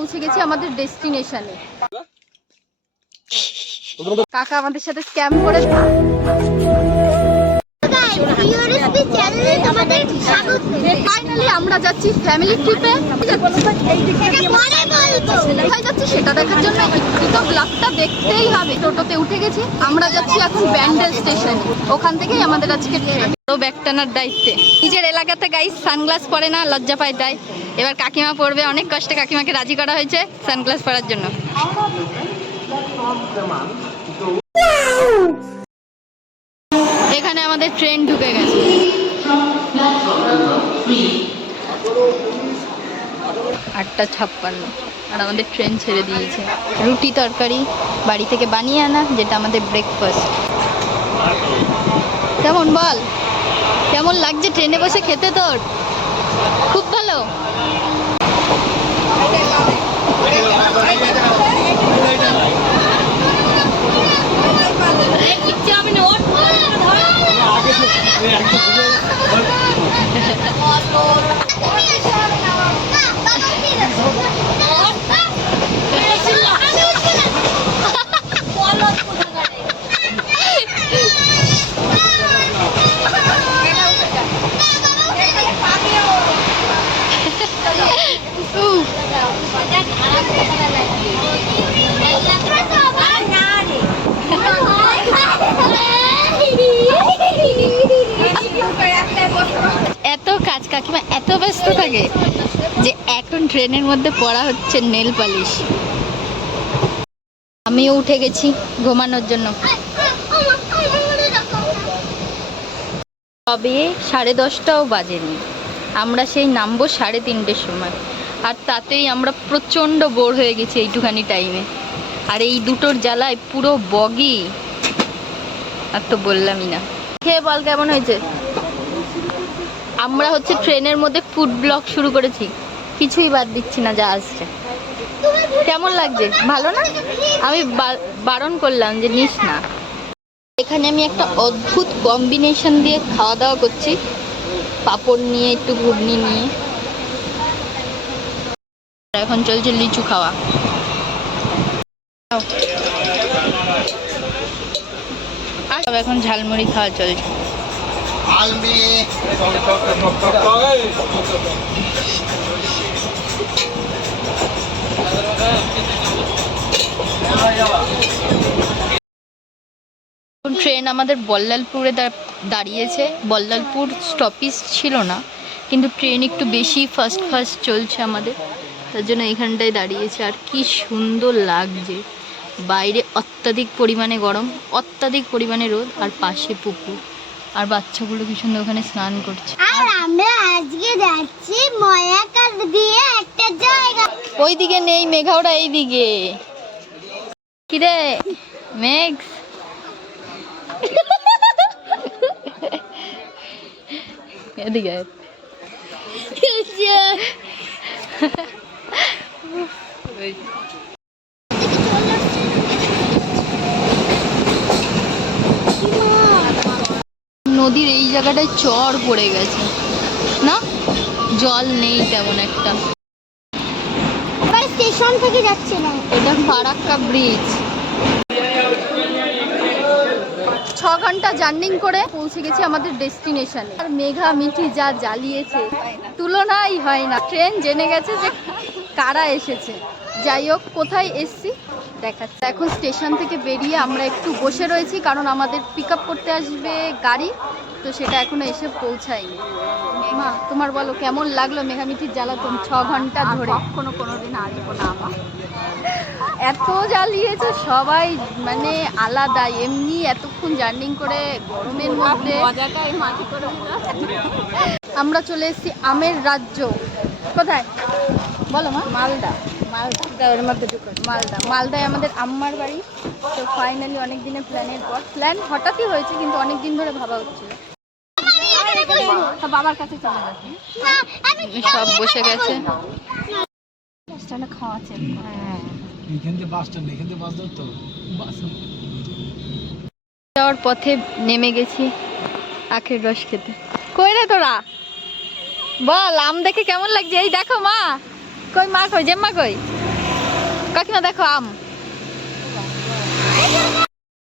পৌঁছে গেছি আমাদের ডেস্টিনেশনে। কাকা আমাদের সাথে স্ক্যাম করে ফাইনালি আমরা যাচ্ছি ফ্যামিলি ট্রিপে। যাচ্ছি সেটা দেখার জন্য একটু তো ব্লগটা দেখতেই হবে। টোটোতে উঠে গেছি, আমরা যাচ্ছি এখন ব্যান্ডেল স্টেশন। ওখান থেকেই আমাদের আজকে ব্যাগ টানার দায়িত্বে। নিজের এলাকাতে গাইস সানগ্লাস পরে না, লজ্জা পায় তাই এবার কাকিমা পরবে। অনেক কষ্টে কাকিমাকে রাজি করা হয়েছে সানগ্লাস পরার জন্য। এখানে আমাদের ট্রেন ঢুকে গেছে। 8:56 আর আমাদের ট্রেন ছেড়ে দিয়েছে। রুটি তরকারি বাড়ি থেকে বানিয়ে আনা, যেটা আমাদের ব্রেকফাস্ট। কেমন বল, কেমন লাগছে ট্রেনে বসে খেতে? তোর খুব ভালো। এত কাজ কাকিমা এত ব্যস্ত থাকে যে এখন ট্রেনের মধ্যে পড়া হচ্ছে নেল পালিশ। আমিও উঠে গেছি ঘুমানোর জন্য। তবে 10:30টাও বাজেনি, আমরা সেই নামবো 3:30-র সময়। আর তাতেই আমরা প্রচণ্ড বোর হয়ে গেছি এইটুখানি টাইমে। আর এই দুটোর জ্বালায় পুরো বগি, আর তো বললামই না। খেয়ে বল কেমন হয়েছে? আমরা হচ্ছে ট্রেনের মধ্যে ফুড ব্লগ শুরু করেছি, কিছুই বাদ দিচ্ছি না যা আসছে। কেমন লাগছে? ভালো না? আমি বারণ করলাম যে নিস না। এখানে আমি একটা অদ্ভুত কম্বিনেশন দিয়ে খাওয়া দাওয়া করছি, পাঁপড় নিয়ে একটু ঘুগনি নিয়ে। এখন চলছে লিচু খাওয়া। আর এখন ঝালমুড়ি খাওয়া চলছে। ট্রেন আমাদের বল্লালপুরে দাঁড়িয়েছে। বল্লালপুর স্টপেজ ছিল না, কিন্তু ট্রেন একটু বেশি ফাস্ট চলছে আমাদের, তার জন্য এখানটায় দাঁড়িয়েছে। আর কি সুন্দর লাগছে, বাইরে অত্যাধিক পরিমাণে গরম, অত্যাধিক পরিমাণে রোদ, আর পাশে পুকুর, আর বাচ্চাগুলো কি সুন্দর ওখানে স্নান করছে। আর আমরা আজকে যাচ্ছি ময়াকার দিয়ে একটা জায়গা। ওইদিকে নেই মেঘাওড়া, এইদিকে। কি রে মেঘ? এদিকে নদীর এই জায়গাটায় চর পড়ে গেছে না, জল নেই তেমন একটা। স্টেশন থেকে যাচ্ছে না, এটা ফারাক্কা ব্রিজ। 6 ঘন্টা জার্নিং করে পৌঁছে গেছি আমাদের ডেস্টিনেশনে। আর মেঘা মিঠি যা জ্বালিয়েছে তুলনাই হয় না। ট্রেন জেনে গেছে যে কারা এসেছে। যাই হোক, কোথায় এসছি দেখাচ্ছে। এখন স্টেশন থেকে বেরিয়ে আমরা একটু বসে রয়েছি, কারণ আমাদের পিক আপ করতে আসবে গাড়ি, তো সেটা এখনো এসে পৌঁছায়নি। মা তোমার বলো কেমন লাগলো মেঘামিঠির জ্বালাতন 6 ঘন্টা ধরে? কোনোদিন আসবো না আমার, এত জ্বালিয়েছে সবাই, মানে আলাদা। এমনি এতক্ষণ জার্নিং করে গরমের মধ্যে আমরা চলে এসেছি আমের রাজ্য। কোথায় বলো মা? মালদা। মালদায় আমাদের আম্মার বাড়ি। তো ফাইনালি অনেক দিনের প্ল্যানের পর, প্ল্যান হঠাৎই হয়েছে কিন্তু অনেক দিন ধরে ভাবা হচ্ছিল। বাবার কাছে চলে যাচ্ছে, সব বসে গেছে। খাওয়াচ্ছে যাওয়ার পথে নেমে গেছি আখের রস খেতে। কই রে তোরা বল, আম দেখে কেমন লাগছে? এই দেখো মা কই, মা কই, জেম্মা কই? কাকিমা দেখো আম।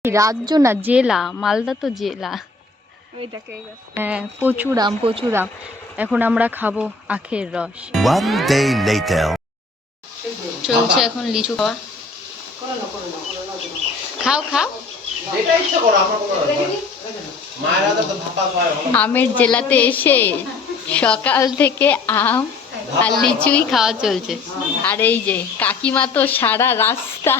রাজ্য না, জেলা, মালদা তো জেলা। হ্যাঁ, প্রচুর আম, প্রচুর আম। এখন আমরা খাবো আখের রস। One day later. চলছে এখন লিচু খাওয়া। খাও খাও। আমের জেলাতে এসে সকাল থেকে আম আর লিচুই খাওয়া চলছে। আর এই যে কাকিমা তো সারা রাস্তা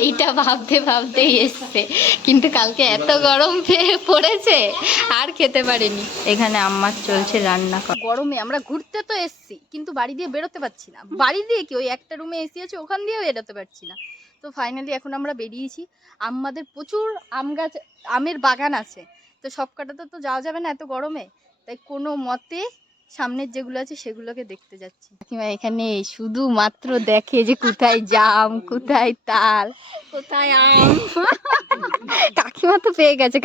এইটা ভাবতে ভাবতেই এসছে, কিন্তু কালকে এত গরম পড়েছে আর খেতে পারেনি। এখানে আম্মার চলছে রান্না। গরমে আমরা ঘুরতে তো এসছি, কিন্তু বাড়ি দিয়ে বেরোতে পারছি না। বাড়ি দিয়ে কি, ওই একটা রুমে এসি আছে, ওখান দিয়েও বেরোতে পারছি না। তো ফাইনালি এখন আমরা বেরিয়েছি। আমাদের প্রচুর আম গাছ, আমের বাগান আছে, তো সব কাটাতে তো যাওয়া যাবে না এত গরমে, তাই কোনো মতে সামনের যেগুলো আছে সেগুলোকে দেখতে যাচ্ছি। কাকিমা এখানে শুধুমাত্র দেখে যে কোথায় জাম, কোথায় তাল, কোথায় আম। কাকিমা তো পেয়ে গেছে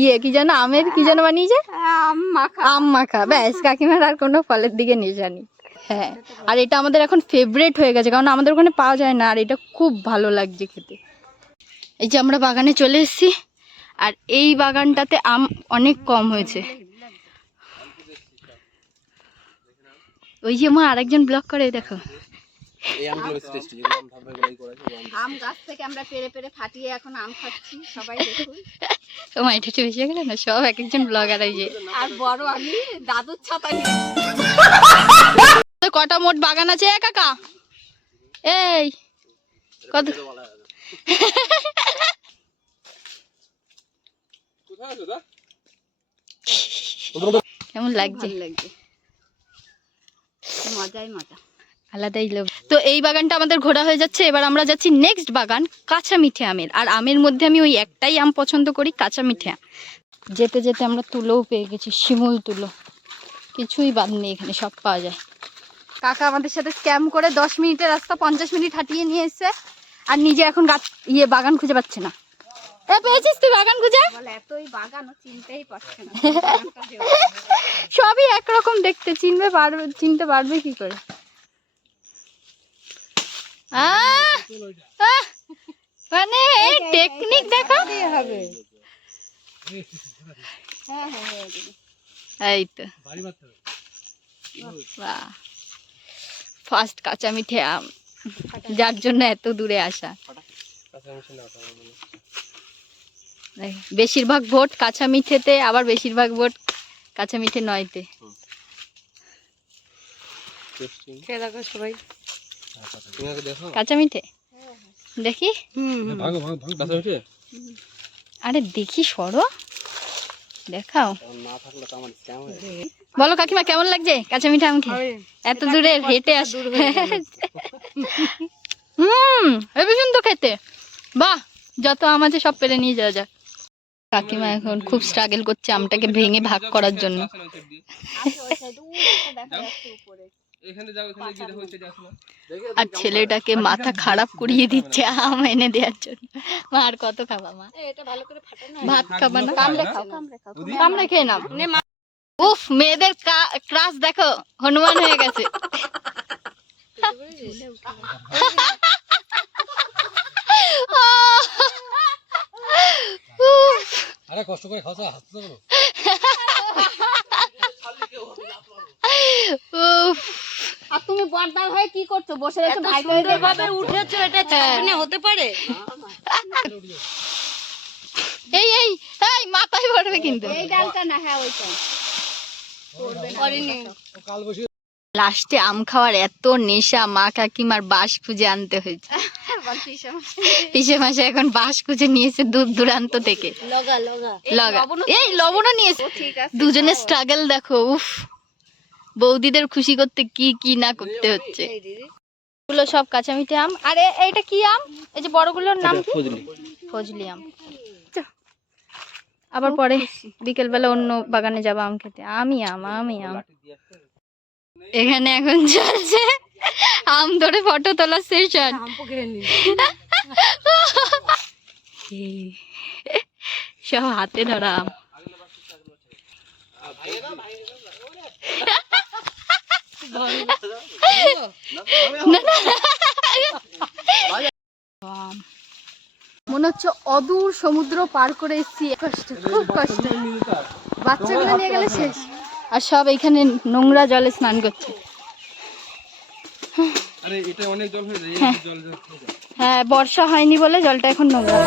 ইয়ে কি যেন, আমের কি যেন বানিয়েছে, আম মাখা। আম মাখা, ব্যাস, কাকিমার আর কোনো ফলের দিকে নেশা নেই। হ্যাঁ, আর এটা আমাদের এখন ফেভারিট হয়ে গেছে, কারণ আমাদের ওখানে পাওয়া যায় না, আর এটা খুব ভালো লাগছে খেতে। এই যে আমরা বাগানে চলে এসেছি, আর এই বাগানটাতে আম অনেক কম হয়েছে। ওই যে মা আরেকজন ব্লগ করে, দেখো আম গাছ থেকে আমরা পেরে পেরে ফাটিয়ে এখন আম খাচ্ছি, সবাই দেখুন। তোমার এটা একটু বেশি গেলে না, সব এক একজন ব্লগার। এই যে আর বড় আমি দাদুর ছাতা নিয়ে। কটা মোট বাগান আছে কাকা? এই কত কেমন লাগছে? মজাই মজা, আলাদাই লোক। তো এই বাগানটা আমাদের ঘোরা হয়ে যাচ্ছে, এবার আমরা যাচ্ছি নেক্সট বাগান, কাঁচা মিঠে আমের। আর আমের মধ্যে আমি ওই একটাই আম পছন্দ করি, কাঁচা মিঠে আম। যেতে যেতে আমরা তুলোও পেয়ে গেছি, শিমুল তুলো, কিছুই বাদ নেই এখানে, সব পাওয়া যায়। কাকা আমাদের সাথে স্ক্যাম করে 10 মিনিটের রাস্তা 50 মিনিট হাঁটিয়ে নিয়ে এসছে, আর নিজে এখন গাছ বাগান খুঁজে পাচ্ছে না। পেয়েছিস তুই বাগান খুঁজে? এতই বাগান চিনতেই পারছে না। সবই একরকম দেখতে, চিনতে পারবে কি করে? মানে টেকনিক দেখো। এই তো ফার্স্ট কাঁচা মিঠে আম, যার জন্য এত দূরে আসা। বেশিরভাগ ভোট কাঁচা মিঠেতে, আবার বেশিরভাগ ভোট কাঁচা মিঠে নয়তে। সবাই কাঁচা মিঠে দেখি। আরে দেখি, সরো, দেখাও। বলো কাকিমা কেমন লাগছে কাঁচা মিঠে আম খেয়ে? এত দূরে হেঁটে আস। হেবি সুন্দর খেতে, বাহ। যত আম আছে সব পেরে নিয়ে যাওয়া যাক। কাকিমা এখন খুব স্ট্রাগল করছে আমটাকে ভেঙে ভাগ করার জন্য। আর ছেলেটাকে মাথা খারাপ করিয়ে দিচ্ছে আম এনে দেওয়ার জন্য। মা আর কত খাবা মা? ভাত খাবা না? কামড়ে খেয়ে নাও। উফ, মেয়েদের ক্রাশ দেখো, হনুমান হয়ে গেছে। আরে কষ্ট করে খাওয়া, হাসতে করো। আর তুমি বর্দার হয়ে কি করছো? বসে রেখে ভাবে উঠেছো, এটা ছাড়বে হতে পারে? এই এই এই মাথায় পড়বে কিন্তু। এই ডালটা না, হ্যাঁ ওইটা করিনি। লাস্টে আম খাওয়ার এত নেশা, মা কাকিমার বাঁশ খুঁজে আনতে হয়েছে। পিসে মাসে এখন বাঁশ খুঁজে নিয়েছে দূর দূরান্ত থেকে। লগা এই লবণও নিয়েছে। দুজনে স্ট্রাগল দেখো। উফ, বৌদিদের খুশি করতে কি কি না করতে হচ্ছে। এগুলো সব কাঁচা মিঠে আম। আরে এইটা কি আম? এই যে বড়গুলোর নাম কি? ফজলি আম। আবার পরে বিকেল বেলা অন্য বাগানে যাবো আম খেতে। আমি আম। এখানে এখন চলছে আম ধরে ফটো তোলার সেশন। সব হাতে ধরা আম। না মনে হচ্ছে অদূর সমুদ্র পার করে এসেছি। কষ্ট, খুব কষ্ট। বাচ্চাগুলো নিয়ে গেলে শেষ। আর সব এখানে নোংরা জলে স্নান করছে। আরে এটা অনেক জল হয়ে যায়, হ্যাঁ। এই জল হয়ে যায়। হ্যাঁ, বর্ষা হয়নি বলে জলটা এখন নোংরা।